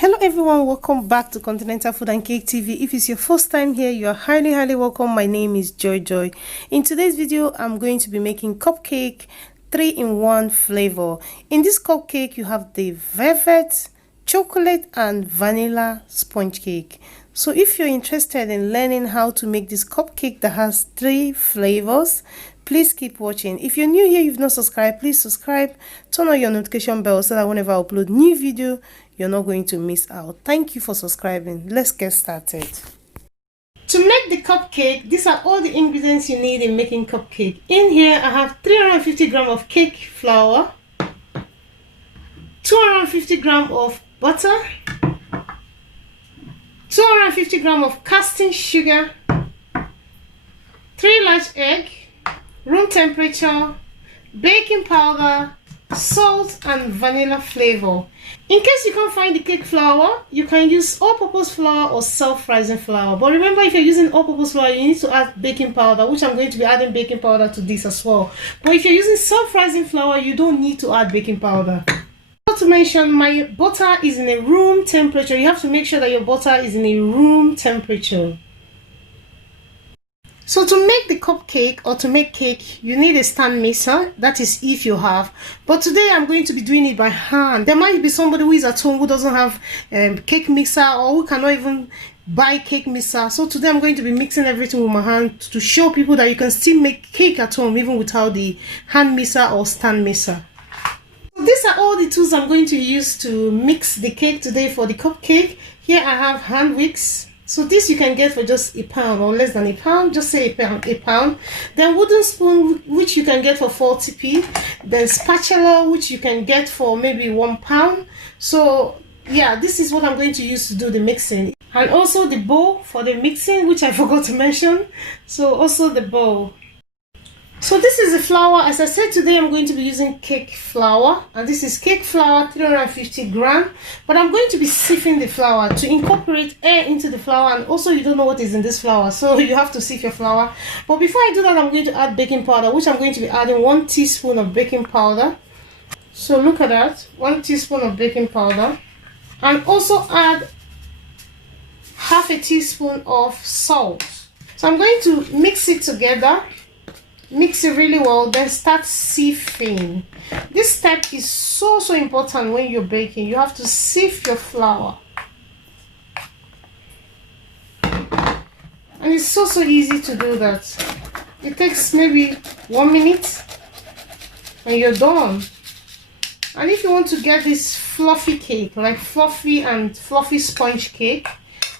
Hello everyone, welcome back to Continental Food and Cake TV. If it's your first time here, you are highly welcome. My name is Joy. In today's video, I'm going to be making cupcake 3-in-1 flavor. In this cupcake, you have the velvet, chocolate and vanilla sponge cake. So if you're interested in learning how to make this cupcake that has 3 flavors, please keep watching. If you're new here, you've not subscribed, please subscribe, turn on your notification bell so that whenever I upload new video, you're not going to miss out. Thank you for subscribing. Let's get started. To make the cupcake, these are all the ingredients you need in making cupcake. In here, I have 350 grams of cake flour, 250 grams of butter, 250 grams of casting sugar, 3 large eggs, room temperature, baking powder, salt and vanilla flavor. In case you can't find the cake flour, you can use all-purpose flour or self-rising flour. But remember, if you're using all-purpose flour, you need to add baking powder, which I'm going to be adding baking powder to this as well. But if you're using self-rising flour, you don't need to add baking powder. Not to mention, my butter is in a room temperature. You have to make sure that your butter is in a room temperature. So to make the cupcake or to make cake, you need a stand mixer. That is if you have. But today I'm going to be doing it by hand. There might be somebody who is at home who doesn't have cake mixer or who cannot even buy cake mixer. So today I'm going to be mixing everything with my hand to show people that you can still make cake at home even without the hand mixer or stand mixer. So these are all the tools I'm going to use to mix the cake today for the cupcake. Here I have hand wicks. So this you can get for just £1 or less than £1, just say £1. Then wooden spoon, which you can get for 40p. Then spatula, which you can get for maybe £1. So yeah, this is what I'm going to use to do the mixing. And also the bowl for the mixing, which I forgot to mention. So also the bowl. So this is the flour. As I said, today I'm going to be using cake flour, and this is cake flour 350 grams. But I'm going to be sifting the flour to incorporate air into the flour, and also you don't know what is in this flour, so you have to sift your flour. But before I do that, I'm going to add baking powder, which I'm going to be adding 1 teaspoon of baking powder. So look at that, 1 teaspoon of baking powder, and also add half a teaspoon of salt. So I'm going to mix it together. Mix it really well, then start sifting. This step is so important when you're baking. You have to sift your flour. And it's so easy to do that. It takes maybe 1 minute and you're done. And if you want to get this fluffy cake, like fluffy sponge cake,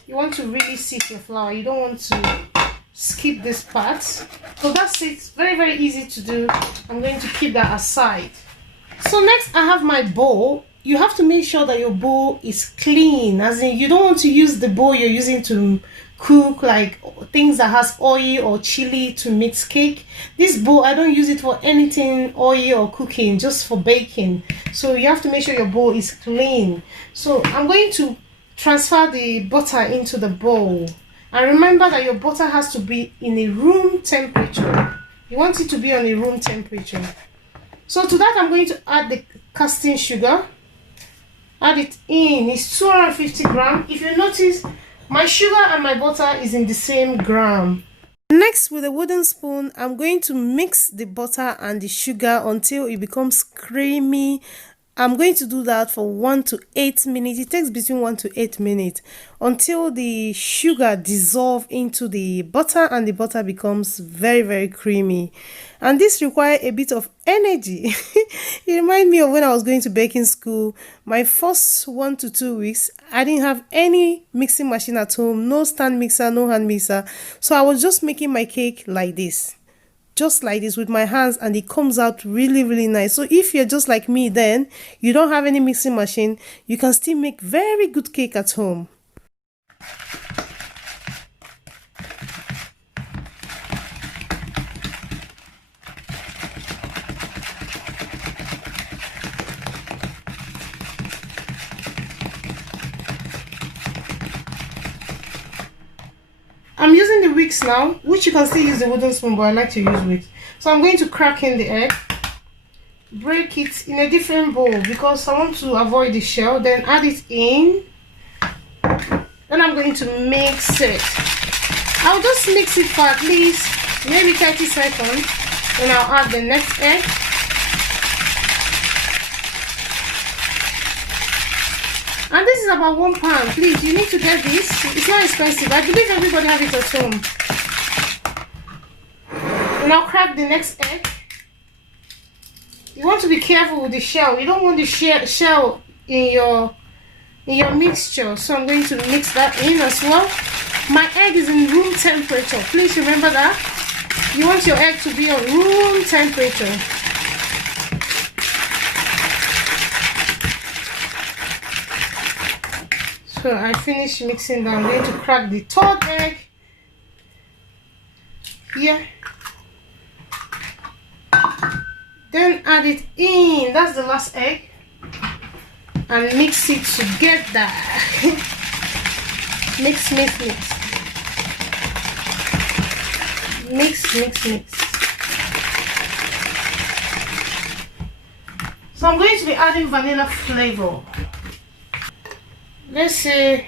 you want to really sift your flour. You don't want to skip this part. So that's it. Very easy to do. I'm going to keep that aside. So next I have my bowl. You have to make sure that your bowl is clean, as in you don't want to use the bowl you're using to cook, like things that has oil or chili to mix cake. This bowl, I don't use it for anything oil or cooking, just for baking. So you have to make sure your bowl is clean. So I'm going to transfer the butter into the bowl. And remember that your butter has to be in a room temperature. You want it to be on a room temperature. So to that, I'm going to add the casting sugar. Add it in. It's 250 grams. If you notice, my sugar and my butter is in the same gram. Next, with a wooden spoon, I'm going to mix the butter and the sugar until it becomes creamy. I'm going to do that for 1 to 8 minutes. It takes between 1 to 8 minutes until the sugar dissolves into the butter and the butter becomes very creamy. And this requires a bit of energy. It reminds me of when I was going to baking school. My first 1 to 2 weeks, I didn't have any mixing machine at home, no stand mixer, no hand mixer. So I was just making my cake like this. Just like this with my hands, and it comes out really nice. So if you're just like me, then you don't have any mixing machine, you can still make very good cake at home. I'm using the wicks now, which you can still use the wooden spoon, but I like to use wicks. So I'm going to crack in the egg. break it in a different bowl because I want to avoid the shell. Then add it in Then I'm going to mix it. I'll just mix it for at least maybe 30 seconds. Then I'll add the next egg. And this is about £1. Please, you need to get this. It's not expensive. I believe everybody have it at home. And I'll crack the next egg. You want to be careful with the shell. You don't want the shell in your mixture. So I'm going to mix that in as well. My egg is in room temperature. Please remember that. You want your egg to be on room temperature. So I finished mixing that. I'm going to crack the third egg here. Then add it in. That's the last egg. And mix it together. Mix, mix, mix. Mix, mix, mix. So I'm going to be adding vanilla flavor. Let's say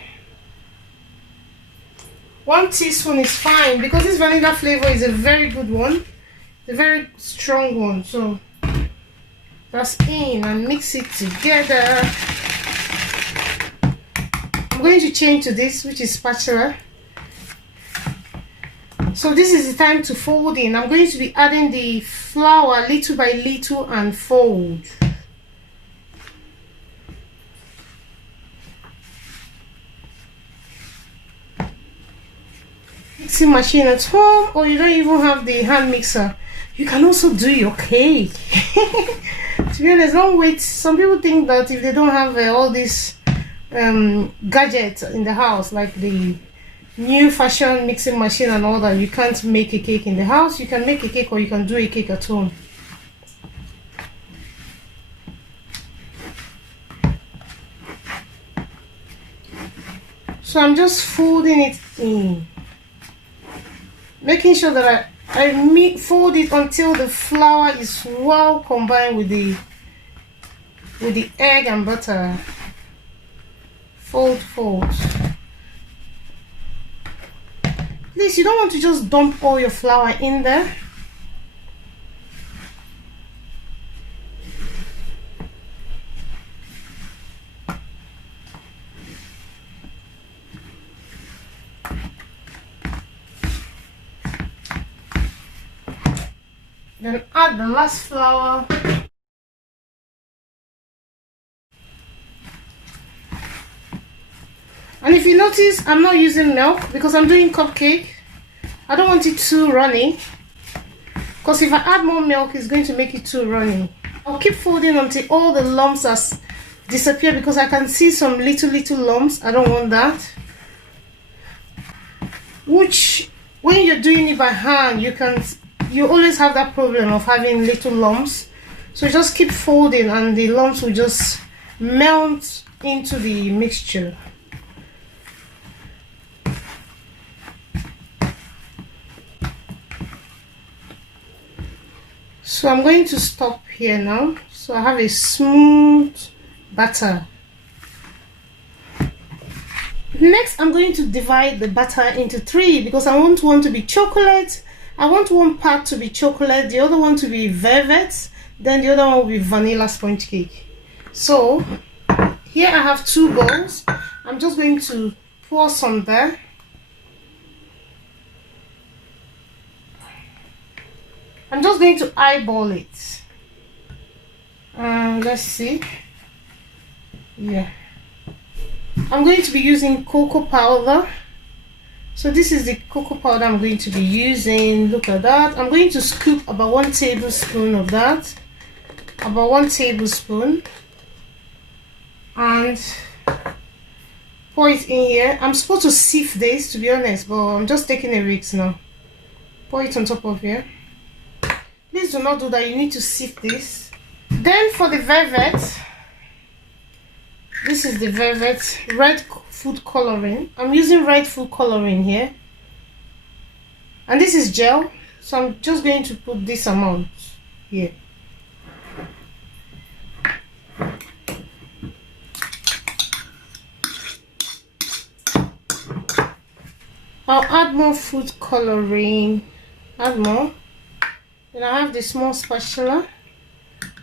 1 teaspoon is fine because this vanilla flavor is a very good one, a very strong one. So that's in and mix it together. I'm going to change to this, which is spatula. So this is the time to fold in. I'm going to be adding the flour little by little and fold. Mixing machine at home, or you don't even have the hand mixer, you can also do your cake. To be honest, don't wait. Some people think that if they don't have all these gadgets in the house, like the new fashion mixing machine and all that, you can't make a cake in the house. You can make a cake, or you can do a cake at home. So I'm just folding it in, making sure that I fold it until the flour is well combined with the egg and butter. Fold, fold. Please, you don't want to just dump all your flour in there. Then add the last flour. And if you notice, I'm not using milk because I'm doing cupcake. I don't want it too runny, because if I add more milk, it's going to make it too runny. I'll keep folding until all the lumps has disappeared, because I can see some little lumps. I don't want that. Which, when you're doing it by hand, you always have that problem of having little lumps. So just keep folding and the lumps will just melt into the mixture. So I'm going to stop here now. So I have a smooth batter. Next, I'm going to divide the batter into 3 because I want one to be chocolate. I want one part to be chocolate, the other one to be velvet, then the other one will be vanilla sponge cake. So here I have 2 bowls. I'm just going to pour some there. I'm just going to eyeball it. Let's see. Yeah. I'm going to be using cocoa powder. So this is the cocoa powder I'm going to be using. Look at that. I'm going to scoop about 1 tablespoon of that. About 1 tablespoon. And pour it in here. I'm supposed to sieve this, to be honest, but I'm just taking a risk now. Pour it on top of here. Please do not do that. You need to sieve this. Then for the velvet, this is the velvet red food coloring. I'm using red food coloring here, and this is gel, so I'm just going to put this amount here. I'll add more food coloring. Add more. Then I have the small spatula.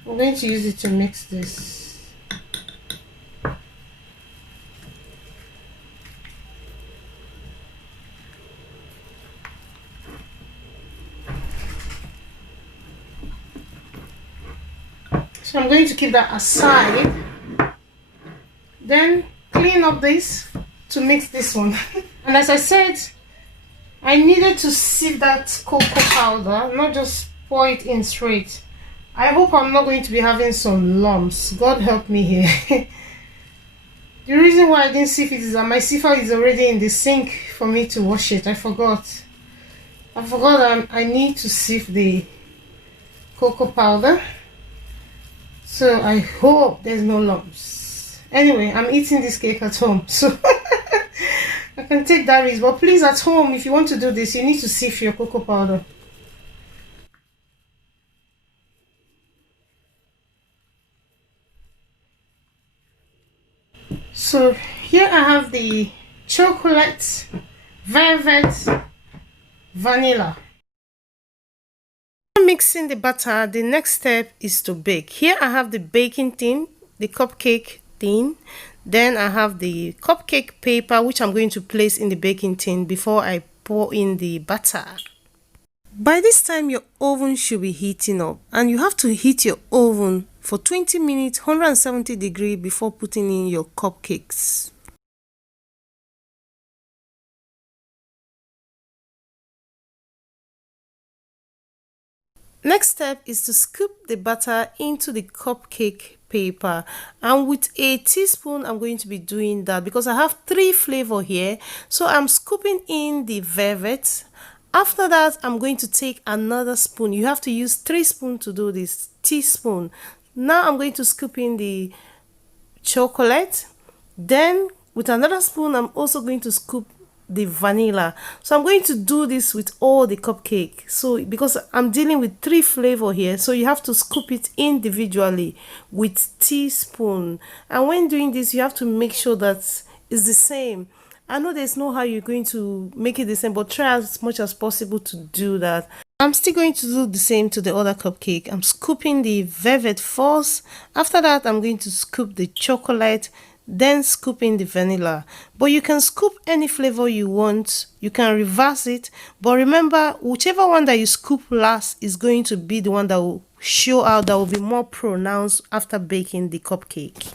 I'm going to use it to mix this. So I'm going to keep that aside. Then clean up this to mix this one. And as I said, I needed to sieve that cocoa powder, not just pour it in straight. I hope I'm not going to be having some lumps. God help me here. The reason why I didn't sieve it is that my siever is already in the sink for me to wash it. I forgot I need to sieve the cocoa powder. So I hope there's no lumps. Anyway, I'm eating this cake at home, so I can take that risk. But please, at home, if you want to do this, you need to sieve your cocoa powder. So here I have the chocolate velvet vanilla. Mixing the batter, the next step is to bake. Here I have the baking tin, the cupcake tin. Then I have the cupcake paper, which I'm going to place in the baking tin before I pour in the batter. By this time, your oven should be heating up, and you have to heat your oven for 20 minutes, 170 degrees before putting in your cupcakes. Next step is to scoop the batter into the cupcake paper, and with a teaspoon I'm going to be doing that because I have 3 flavors here. So I'm scooping in the velvet. After that, I'm going to take another spoon. You have to use 3 spoons to do this, teaspoon. Now I'm going to scoop in the chocolate. Then with another spoon, I'm also going to scoop the vanilla. So I'm going to do this with all the cupcake. So because I'm dealing with 3 flavors here, so you have to scoop it individually with teaspoon. And when doing this, you have to make sure that it's the same. I know there's no how you're going to make it the same, but try as much as possible to do that. I'm still going to do the same to the other cupcake. I'm scooping the velvet first. After that, I'm going to scoop the chocolate, then scoop in the vanilla. But you can scoop any flavor you want. You can reverse it. But remember, whichever one that you scoop last is going to be the one that will show out, that will be more pronounced after baking the cupcake.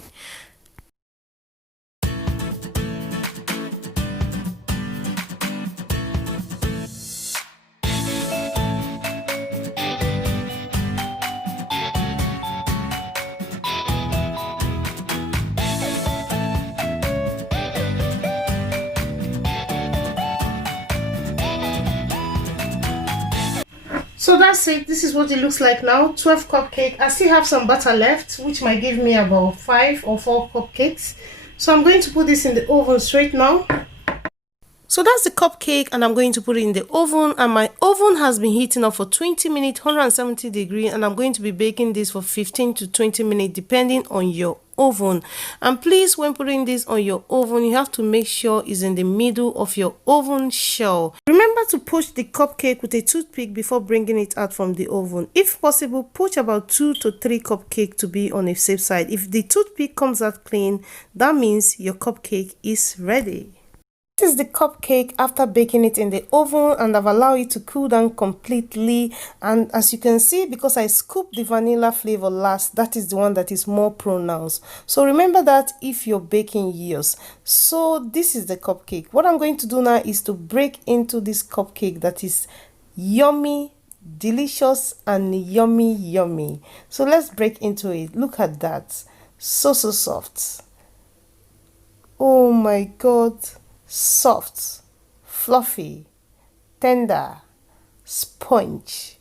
So that's it. This is what it looks like now. 12 cupcakes. I still have some butter left, which might give me about 5 or 4 cupcakes. So I'm going to put this in the oven straight now. So that's the cupcake, and I'm going to put it in the oven, and my oven has been heating up for 20 minutes, 170 degrees, and I'm going to be baking this for 15 to 20 minutes depending on your oven. And please, when putting this on your oven, you have to make sure it's in the middle of your oven shell. Remember to poach the cupcake with a toothpick before bringing it out from the oven. If possible, poach about 2 to 3 cupcakes to be on a safe side. If the toothpick comes out clean, that means your cupcake is ready. This is the cupcake after baking it in the oven, and I've allowed it to cool down completely. And as you can see, because I scooped the vanilla flavor last, that is the one that is more pronounced. So remember that if you're baking yours. So this is the cupcake. What I'm going to do now is to break into this cupcake that is yummy, delicious, and yummy. So let's break into it. Look at that. So soft. Oh my God. Soft, fluffy, tender, sponge.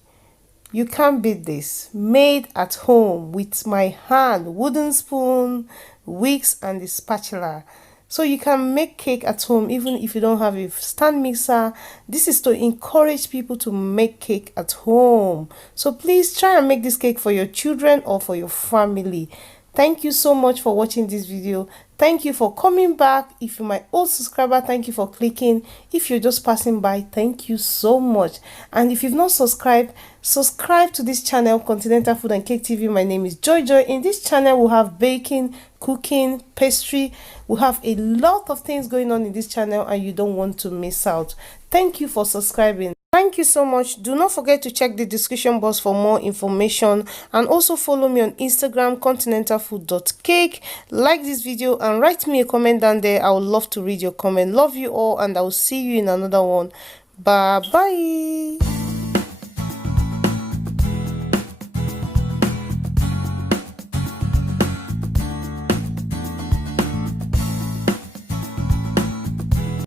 You can't beat this. Made at home with my hand, wooden spoon, wicks, and the spatula. So you can make cake at home even if you don't have a stand mixer. This is to encourage people to make cake at home. So please try and make this cake for your children or for your family. Thank you so much for watching this video. Thank you for coming back. If you're my old subscriber, thank you for clicking. If you're just passing by, thank you so much. And if you've not subscribed, subscribe to this channel, Continental Food and Cake TV. My name is Joy. In this channel, we'll have baking, cooking, pastry. We have a lot of things going on in this channel and you don't want to miss out. Thank you for subscribing. Thank you so much. Do not forget to check the description box for more information, and also follow me on Instagram, continentalfood.cake. Like this video and write me a comment down there. I would love to read your comment. Love you all, and I will see you in another one. Bye bye.